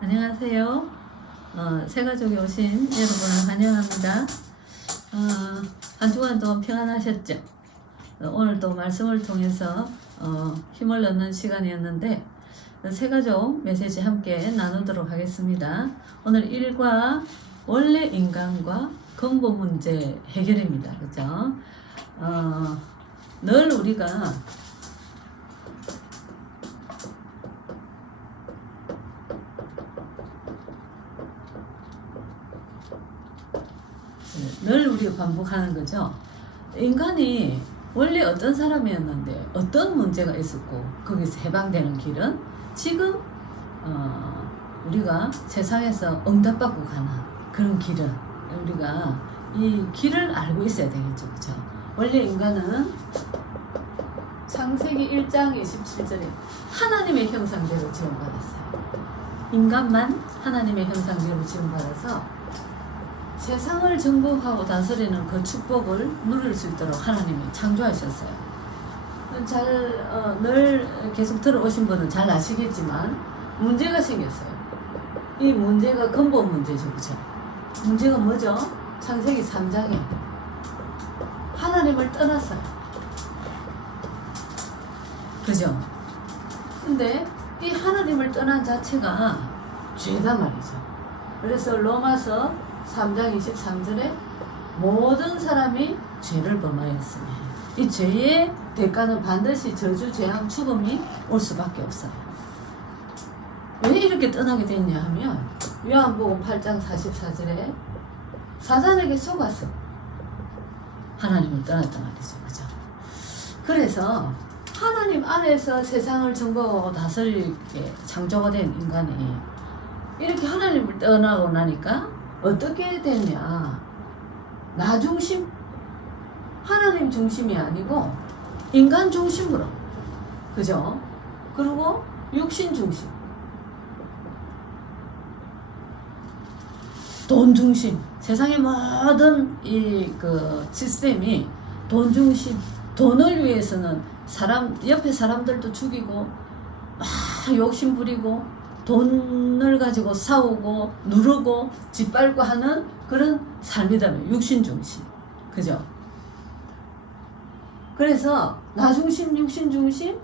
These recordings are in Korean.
안녕하세요. 새가족이 오신 여러분을 환영합니다. 한 주간 동안 평안하셨죠? 오늘도 말씀을 통해서 힘을 얻는 시간이었는데 새가족 메시지 함께 나누도록 하겠습니다. 오늘 1과 원래 인간과 근본 문제 해결입니다. 그죠? 늘 우리가 반복하는 거죠. 인간이 원래 어떤 사람이었는데 어떤 문제가 있었고 거기서 해방되는 길은 지금 우리가 세상에서 응답받고 가는 그런 길은 우리가 이 길을 알고 있어야 되겠죠. 그죠? 원래 인간은 창세기 1장 27절에 하나님의 형상대로 지음받았어요. 인간만 하나님의 형상대로 지음받아서 세상을 정복하고 다스리는 그 축복을 누릴 수 있도록 하나님이 창조하셨어요. 늘 계속 들어오신 분은 잘 아시겠지만 문제가 생겼어요. 이 문제가 근본 문제죠. 그죠? 문제가 뭐죠? 창세기 3장에 하나님을 떠났어요. 그죠? 근데 이 하나님을 떠난 자체가 죄다 말이죠. 그래서 로마서 3장 23절에 모든 사람이 죄를 범하였으니 이 죄의 대가는 반드시 저주, 재앙, 죽음이 올 수밖에 없어요. 왜 이렇게 떠나게 됐냐 하면 요한복음 8장 44절에 사단에게 속아서 하나님을 떠났단 말이죠. 그죠? 그래서 하나님 안에서 세상을 정복하고 다스리게 창조가 된 인간이 이렇게 하나님을 떠나고 나니까 어떻게 됐냐? 나 중심, 하나님 중심이 아니고 인간 중심으로, 그죠? 그리고 육신 중심, 돈 중심, 세상의 모든 시스템이 돈 중심, 돈을 위해서는 옆에 사람들도 죽이고 막 욕심 부리고 돈을 가지고 싸우고 누르고 짓밟고 하는 그런 삶이다면 육신 중심. 그죠? 그래서 나 중심, 육신 중심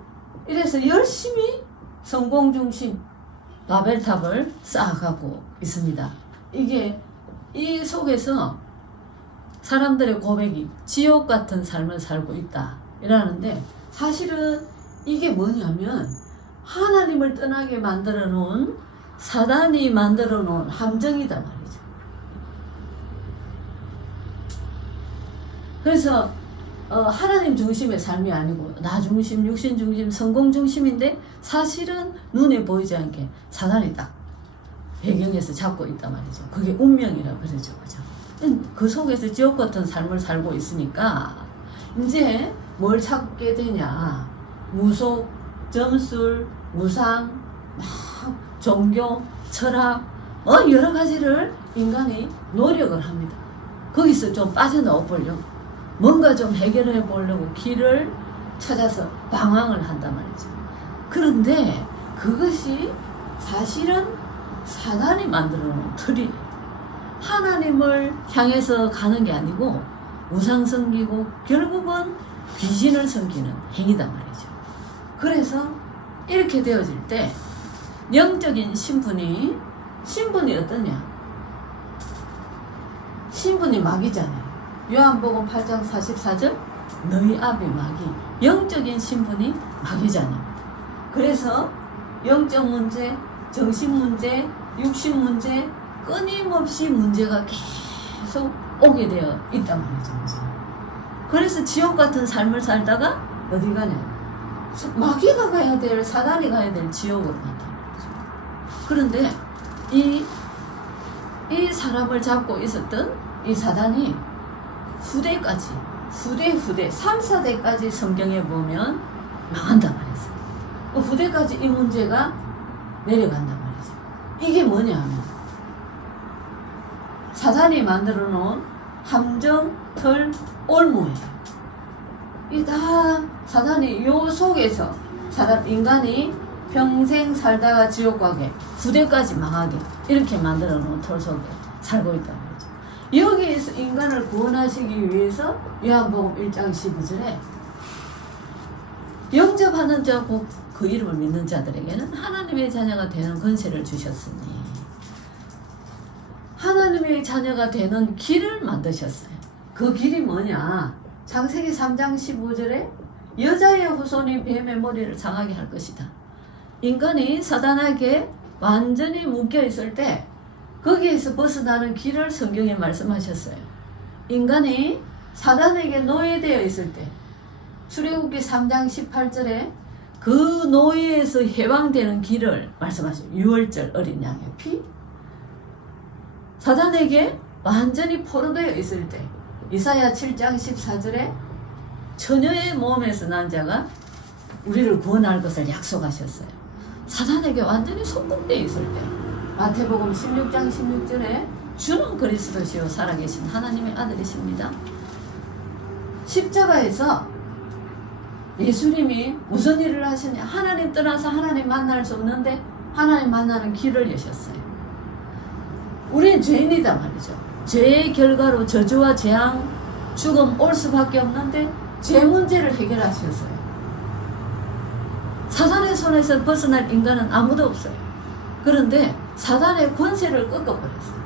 이래서 열심히 성공 중심 바벨탑을 쌓아가고 있습니다. 이게 이 속에서 사람들의 고백이 지옥 같은 삶을 살고 있다 이라는데 사실은 이게 뭐냐면 하나님을 떠나게 만들어 놓은 사단이 만들어 놓은 함정이다 말이죠. 그래서 하나님 중심의 삶이 아니고 나 중심, 육신 중심, 성공 중심인데 사실은 눈에 보이지 않게 사단이 딱 배경에서 잡고 있단 말이죠. 그게 운명이라 그러죠. 그죠? 그 속에서 지옥 같은 삶을 살고 있으니까 이제 뭘 찾게 되냐? 무속, 점술, 우상, 막 종교, 철학, 여러 가지를 인간이 노력을 합니다. 거기서 좀 빠져나와 보려고, 뭔가 좀 해결해 보려고 길을 찾아서 방황을 한단 말이죠. 그런데 그것이 사실은 사단이 만들어 놓은 틀이 하나님을 향해서 가는 게 아니고 우상 섬기고 결국은 귀신을 섬기는 행위단 말이죠. 그래서 이렇게 되어질 때 영적인 신분이 어떠냐? 신분이 마귀잖아요. 요한복음 8장 44절 너희 아비 마귀. 영적인 신분이 마귀잖아요. 그래서 영적 문제, 정신 문제, 육신 문제 끊임없이 문제가 계속 오게 되어 있단 말이죠. 그래서 지옥 같은 삶을 살다가 어디 가냐? 마귀가 가야 될, 사단이 가야 될 지옥으로 간다. 그런데 이 사람을 잡고 있었던 이 사단이 후대까지, 후대, 3, 4대까지 성경에 보면 망한단 말이죠. 그 후대까지 이 문제가 내려간단 말이죠. 이게 뭐냐 하면 사단이 만들어 놓은 함정, 틀, 올무예요. 이 다 사단이 요 속에서 인간이 평생 살다가 지옥 가게, 후대까지 망하게 이렇게 만들어 놓은 틀 속에 살고 있단 말이죠. 여기에서 인간을 구원하시기 위해서 요한복음 1장 12절에 영접하는 자 곧 그 이름을 믿는 자들에게는 하나님의 자녀가 되는 권세를 주셨으니, 하나님의 자녀가 되는 길을 만드셨어요. 그 길이 뭐냐? 창세기 3장 15절에 여자의 후손이 뱀의 머리를 상하게 할 것이다. 인간이 사단에게 완전히 묶여 있을 때 거기에서 벗어나는 길을 성경에 말씀하셨어요. 인간이 사단에게 노예되어 있을 때 출애굽기 3장 18절에 그 노예에서 해방되는 길을 말씀하셔요. 6월절 어린 양의 피. 사단에게 완전히 포로되어 있을 때 이사야 7장 14절에 처녀의 몸에서 난 자가 우리를 구원할 것을 약속하셨어요. 사단에게 완전히 속국되어 있을 때 마태복음 16장 16절에 주는 그리스도시요 살아계신 하나님의 아들이십니다. 십자가에서 예수님이 무슨 일을 하셨냐? 하나님 떠나서 하나님 만날 수 없는데 하나님 만나는 길을 여셨어요. 우리는 죄인이다 말이죠. 죄의 결과로 저주와 재앙, 죽음 올 수밖에 없는데 죄 문제를 해결하셨어요. 사단의 손에서 벗어날 인간은 아무도 없어요. 그런데 사단의 권세를 꺾어버렸어요.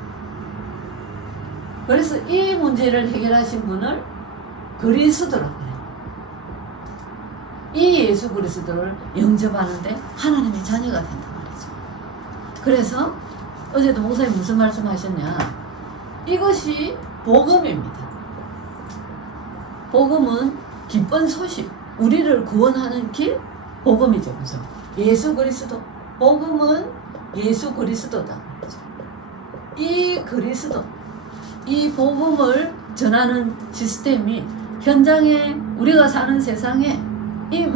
그래서 이 문제를 해결하신 분을 그리스도라고 해요. 이 예수 그리스도를 영접하는데 하나님의 자녀가 된단 말이죠. 그래서 어제도 목사님 무슨 말씀하셨냐? 이것이 복음입니다. 복음은 기쁜 소식, 우리를 구원하는 길, 복음이죠. 그래서 예수 그리스도, 복음은 예수 그리스도다. 이 그리스도, 이 복음을 전하는 시스템이 현장에 우리가 사는 세상에 이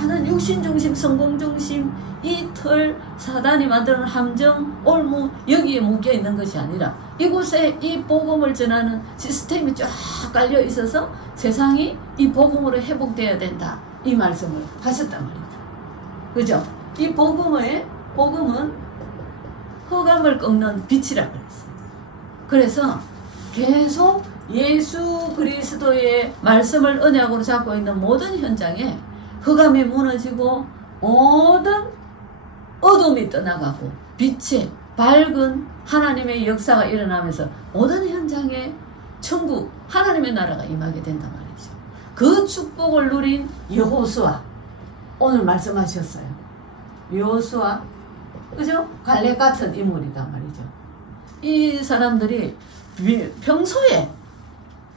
많은 육신중심, 성공중심, 이 틀, 사단이 만드는 함정, 올무 여기에 묶여 있는 것이 아니라 이곳에 이 복음을 전하는 시스템이 쫙 깔려 있어서 세상이 이 복음으로 회복되어야 된다. 이 말씀을 하셨단 말입니다. 그죠? 이 복음은 흑암을 꺾는 빛이라고 했어요. 그래서 계속 예수 그리스도의 말씀을 언약으로 잡고 있는 모든 현장에 흑암이 무너지고 모든 어둠이 떠나가고 빛의 밝은 하나님의 역사가 일어나면서 모든 현장에 천국 하나님의 나라가 임하게 된단 말이죠. 그 축복을 누린 여호수아 오늘 말씀하셨어요. 여호수아 그죠? 갈렙 같은 인물이단 말이죠. 이 사람들이 평소에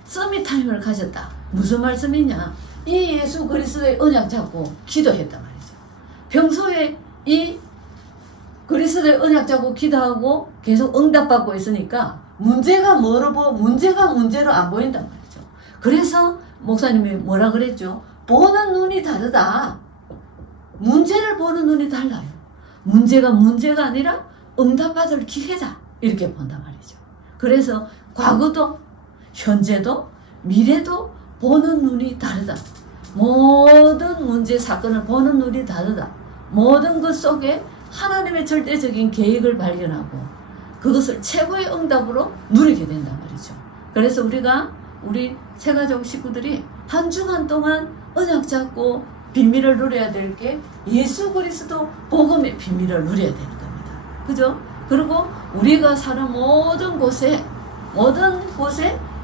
서밋타임을 가졌다. 무슨 말씀이냐? 이 예수 그리스도의 언약 잡고 기도했단 말이죠. 평소에 이 그리스도의 언약 잡고 기도하고 계속 응답받고 있으니까 문제가 문제로 안 보인단 말이죠. 그래서 목사님이 뭐라 그랬죠? 보는 눈이 다르다. 문제를 보는 눈이 달라요. 문제가 아니라 응답받을 기회다. 이렇게 본단 말이죠. 그래서 과거도 현재도 미래도 보는 눈이 다르다. 모든 문제 사건을 보는 눈이 다르다. 모든 것 속에 하나님의 절대적인 계획을 발견하고 그것을 최고의 응답으로 누리게 된단 말이죠. 그래서 우리 새가족 식구들이 한 주간 동안 언약 잡고 비밀을 누려야 될 게 예수 그리스도 복음의 비밀을 누려야 되는 겁니다. 그죠? 그리고 우리가 사는 모든 곳에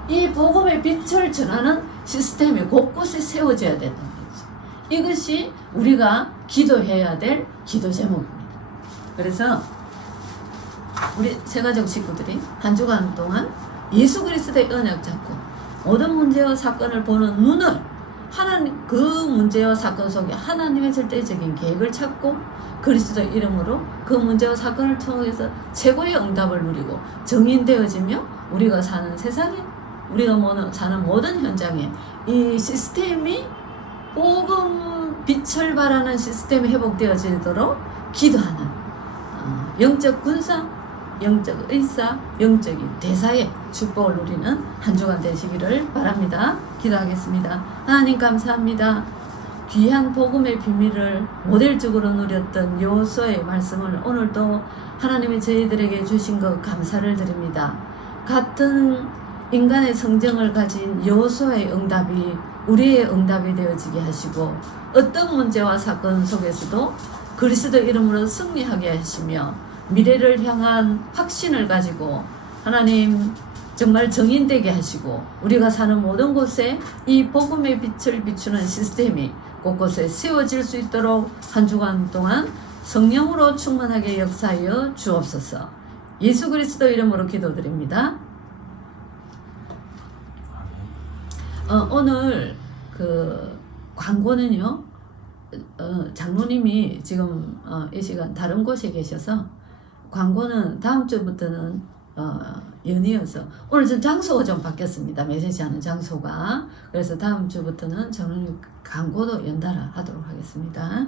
이 복음의 빛을 전하는 시스템이 곳곳에 세워져야 된다는 거죠. 이것이 우리가 기도해야 될 기도 제목입니다. 그래서 우리 새가족 식구들이 한 주간 동안 예수 그리스도의 언약 잡고 모든 문제와 사건을 보는 눈을 하나님 그 문제와 사건 속에 하나님의 절대적인 계획을 찾고 그리스도 이름으로 그 문제와 사건을 통해서 최고의 응답을 누리고 정인되어지며 우리가 사는 세상에 우리가 사는 모든 현장에 이 시스템이 복음 빛을 발하는 시스템이 회복되어지도록 기도하는 영적 군사, 영적 의사, 영적인 대사의 축복을 누리는 한 주간 되시기를 바랍니다. 기도하겠습니다. 하나님 감사합니다. 귀한 복음의 비밀을 모델적으로 누렸던 여호수아의 말씀을 오늘도 하나님이 저희들에게 주신 것 감사를 드립니다. 같은 인간의 성정을 가진 여호수아의 응답이 우리의 응답이 되어지게 하시고 어떤 문제와 사건 속에서도 그리스도 이름으로 승리하게 하시며 미래를 향한 확신을 가지고 하나님 정말 정인되게 하시고 우리가 사는 모든 곳에 이 복음의 빛을 비추는 시스템이 곳곳에 세워질 수 있도록 한 주간 동안 성령으로 충만하게 역사하여 주옵소서. 예수 그리스도 이름으로 기도드립니다. 오늘 그 광고는요, 장로님이 지금 이 시간 다른 곳에 계셔서 광고는 다음 주부터는 연이어서 오늘 좀 장소가 좀 바뀌었습니다. 메시지 하는 장소가. 그래서 다음 주부터는 저는 광고도 연달아 하도록 하겠습니다.